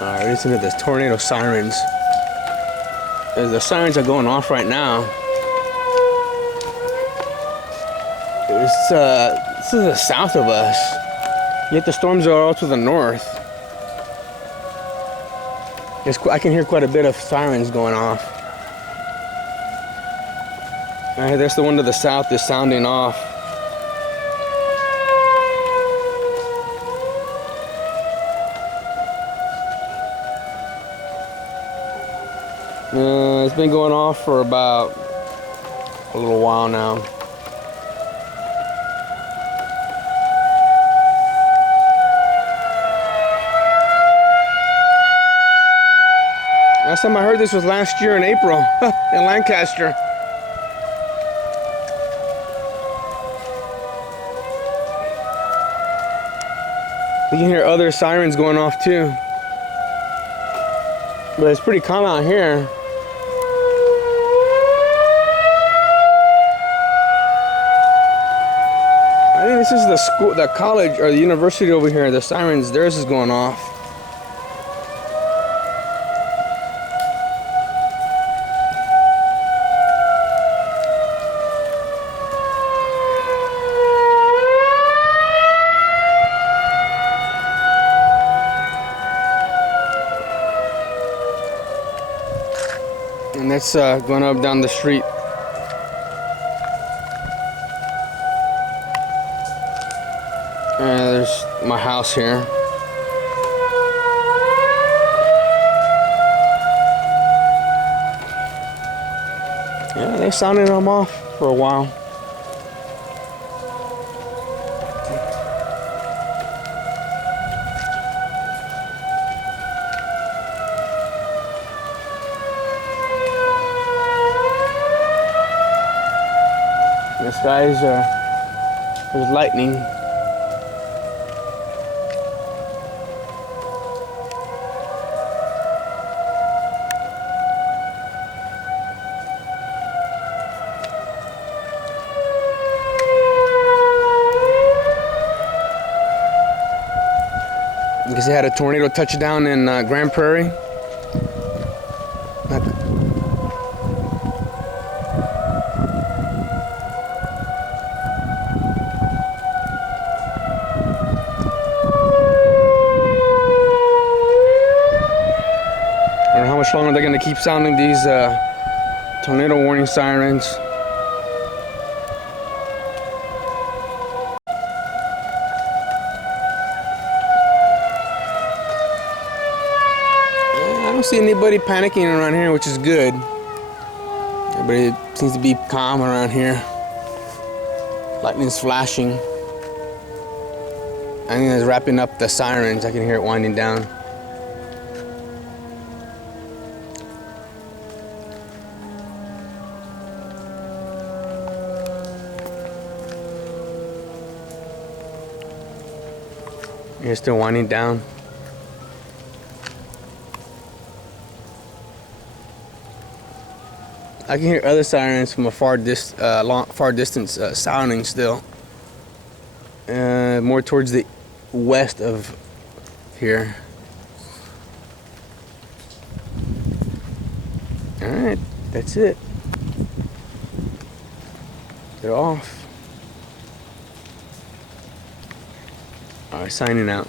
Alright, listen to this tornado sirens. The sirens are going off right now. This is the south of us. Yet the storms are all to the north. I can hear quite a bit of sirens going off. Alright, that's the one to the south is sounding off. It's been going off for about a little while now. Last time I heard this was last year in April in Lancaster. You can hear other sirens going off too. But it's pretty calm out here. I think this is the school, the college or the university over here. The sirens, theirs is going off. And that's going up down the street. There's my house here. Yeah, they sounded them off for a while. The skies there's lightning. Because they had a tornado touchdown in Grand Prairie. I don't know how much longer they're going to keep sounding these tornado warning sirens. I don't see anybody panicking around here, which is good. Everybody seems to be calm around here. Lightning's flashing. I think it's wrapping up the sirens. I can hear it winding down. It's still winding down. I can hear other sirens from a far distance sounding still. More towards the west of here. Alright, that's it. They're off. Alright, signing out.